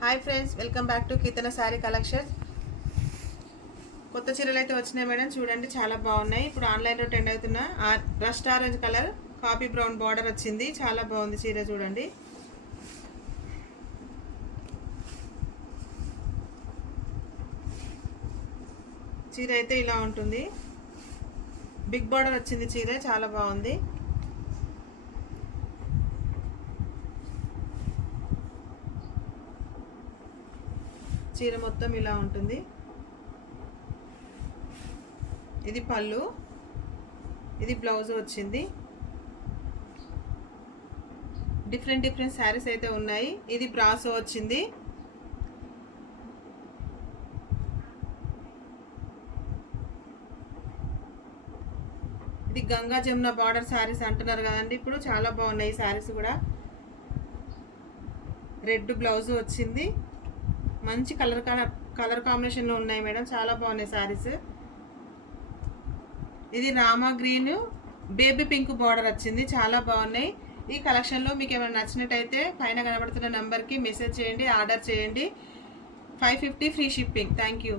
Hi friends, welcome back to Keerthana sari collection. కొత్త చీరలు అయితే వచ్చినాయి మేడం. చూడండి, చాలా బాగున్నాయి. ఇప్పుడు ఆన్లైన్లో ట్రెండ్ అవుతున్న rust orange colour coffee brown border వచ్చింది. చాలా బాగుంది చీర. చూడండి, చీర అయితే ఇలా ఉంటుంది. బిగ్ బార్డర్ వచ్చింది చీర. చాలా బాగుంది. చీర మొత్తం ఇలా ఉంటుంది. ఇది పళ్ళు, ఇది బ్లౌజ్ వచ్చింది. డిఫరెంట్ శారీస్ అయితే ఉన్నాయి. ఇది బ్రాసో వచ్చింది. ఇది గంగా జమున బార్డర్ శారీస్ అంటున్నారు కదండి. ఇప్పుడు చాలా బాగున్నాయి ఈ శారీస్ కూడా. రెడ్ బ్లౌజ్ వచ్చింది. మంచి కలర్ కాంబినేషన్లో ఉన్నాయి మేడం. చాలా బాగున్నాయి శారీస్. ఇది Rama green baby pink border వచ్చింది. చాలా బాగున్నాయి. ఈ కలెక్షన్లో మీకు ఏమైనా నచ్చినట్టయితే పైన కనబడుతున్న నెంబర్కి మెసేజ్ చేయండి, ఆర్డర్ చేయండి. 550 ఫ్రీ షిప్పింగ్. Thank you.